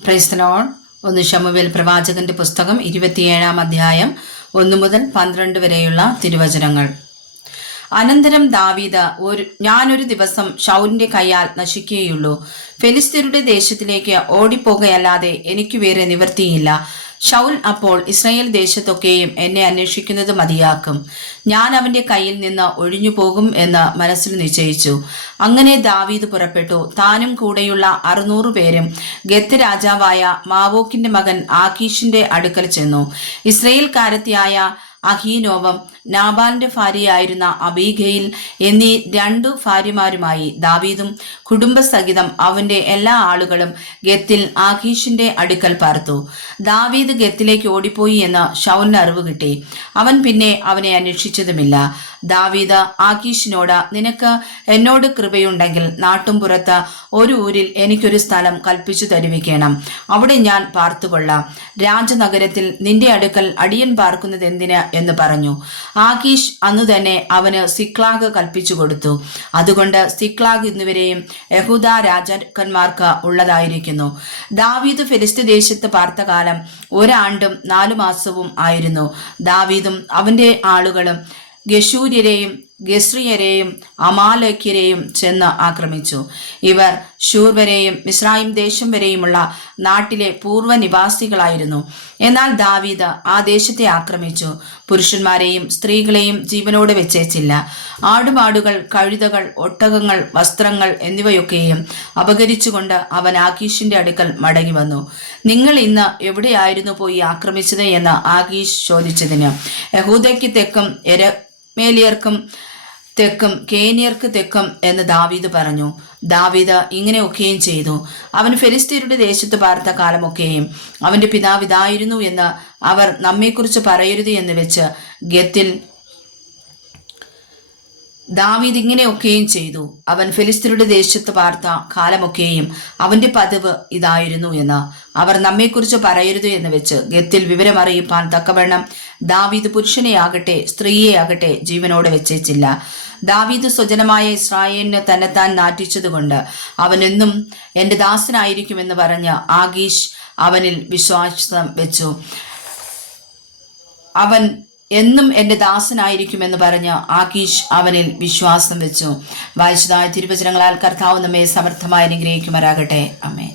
Praise the Lord. 1 ശമൂവേൽ പ്രവാചകന്റെ പുസ്തകം 27-ാം അധ്യായം 1 മുതൽ 12 വരെയുള്ള തിരുവചനങ്ങൾ. അനന്തരം ദാവീദ്, ഞാനൊരു ദിവസം ശൗലിന്റെ കയ്യാൽ നശിക്കുകയുള്ളൂ. ഫെലിസ്ത്യരുടെ ദേശത്തിലേക്ക് ഓടിപ്പോകയല്ലാതെ എനിക്ക് വേറെ നിവൃത്തിയില്ല. ശൗൽ അപ്പോൾ ഇസ്രായേൽ ദേശത്തൊക്കെയും എന്നെ അന്വേഷിക്കുന്നത് മതിയാക്കും. ഞാൻ അവന്റെ കയ്യിൽ നിന്ന് ഒഴിഞ്ഞു പോകും എന്ന് മനസ്സിൽ നിശ്ചയിച്ചു. അങ്ങനെ ദാവീദ് പുറപ്പെട്ടു. താനും കൂടെയുള്ള 600 പേരും ഗത്ത് രാജാവായ മാവോക്കിന്റെ മകൻ ആഖീഷിന്റെ അടുക്കൽ ചെന്നു. ഇസ്രായേൽക്കാരത്തിയായ അഹീനോവം, നാബാലിന്റെ ഭാര്യയായിരുന്ന അബീഗയിൽ എന്നീ 2 ഭാര്യമാരുമായി ദാവീദും കുടുംബസഹിതം അവന്റെ എല്ലാ ആളുകളും ഗത്തിൽ ആഖീഷിന്റെ അടുക്കൽ പാർത്തു. ദാവീദ് ഗത്തിലേക്ക് ഓടിപ്പോയി എന്ന് ശൗലിന് അറിവ് കിട്ടി. അവൻ പിന്നെ അവനെ അന്വേഷിച്ചതുമില്ല. ദാവീദ് ആഖീഷിനോട്, നിനക്ക് എന്നോട് കൃപയുണ്ടെങ്കിൽ നാട്ടുംപുറത്ത് ഒരു ഊരിൽ എനിക്കൊരു സ്ഥലം കൽപ്പിച്ചു തരുവിക്കണം. അവിടെ ഞാൻ പാർത്തുകൊള്ളാം. രാജനഗരത്തിൽ നിന്റെ അടുക്കൽ അടിയൻ പാർക്കുന്നത് എന്തിന് എന്ന് പറഞ്ഞു. ആഖീഷ് അന്നു തന്നെ അവന് സിക്ലാഗ് കൽപ്പിച്ചു കൊടുത്തു. അതുകൊണ്ട് സിക്ലാഗ് ഇന്നുവരെയും യഹൂദ രാജാക്കന്മാർക്ക് ഉള്ളതായിരിക്കുന്നു. ദാവീദ് ഫെലിസ്ത്യ ദേശത്ത് പാർത്ത കാലം 1 ആണ്ടും 4 മാസവും ആയിരുന്നു. ദാവീദും അവന്റെ ആളുകളും ഗശൂര്യരെയും ഗസ്രിയരെയും അമാലേക്യരെയും ചെന്ന് ആക്രമിച്ചു. ഇവർ ശൂർ വരെയും മിസ്രയീം ദേശം വരെയുമുള്ള നാട്ടിലെ പൂർവ്വ നിവാസികളായിരുന്നു. എന്നാൽ ദാവീദ് ആ ദേശത്തെ ആക്രമിച്ചു. പുരുഷന്മാരെയും സ്ത്രീകളെയും ജീവനോടെ വെച്ചേച്ചില്ല. ആടുമാടുകൾ, കഴുതകൾ, ഒട്ടകങ്ങൾ, വസ്ത്രങ്ങൾ എന്നിവയൊക്കെയും അപഹരിച്ചുകൊണ്ട് അവൻ ആഖീഷിന്റെ അടുക്കൽ മടങ്ങി വന്നു. നിങ്ങൾ ഇന്ന് എവിടെയായിരുന്നു പോയി ആക്രമിച്ചത് എന്ന് ആഖീഷ് ചോദിച്ചതിന്, യഹൂദയ്ക്ക് തെക്കും മേലിയർക്കും തെക്കും കേനിയർക്ക് തെക്കും എന്ന് ദാവീദ് പറഞ്ഞു. ദാവീദ് ഇങ്ങനെയൊക്കെയും ചെയ്തു. അവൻ ഫെലിസ്ത്യരുടെ ദേശത്ത് പാർത്ത കാലമൊക്കെയും അവന്റെ പിതാവ് ഇതായിരുന്നു എന്ന് അവർ നമ്മെക്കുറിച്ച് പറയരുത് എന്ന് വെച്ച് ഗത്തിൽ ദാവീദ് ഇങ്ങനെയൊക്കെയും ചെയ്തു. അവൻ ഫെലിസ്ത്യരുടെ ദേശത്ത് പാർത്ത കാലമൊക്കെയും അവന്റെ പതിവ് ഇതായിരുന്നു എന്ന് അവർ നമ്മെക്കുറിച്ച് പറയരുത് എന്ന് വെച്ച് ഗത്തിൽ വിവരമറിയിപ്പാൻ തക്കവണ്ണം ദാവീദ് പുരുഷനെയാകട്ടെ സ്ത്രീയെയാകട്ടെ ജീവനോടെ വെച്ചേച്ചില്ല. ദാവീദ് സ്വജനമായ ഇസ്രായേലിന് തന്നെത്താൻ നാറ്റിച്ചതുകൊണ്ട് അവനെന്നും എൻ്റെ ദാസനായിരിക്കുമെന്ന് പറഞ്ഞ് ആഖീഷ് അവനിൽ വിശ്വാസം വെച്ചു. അവൻ എന്നും എൻ്റെ ദാസനായിരിക്കുമെന്ന് പറഞ്ഞ് ആഖീഷ് അവനിൽ വിശ്വാസം വെച്ചു. വായിച്ചതായ തിരുവചനങ്ങളാൽ കർത്താവ് നമ്മെ സമർത്ഥമായി അനുഗ്രഹിക്കുമാറാകട്ടെ. ആമേൻ.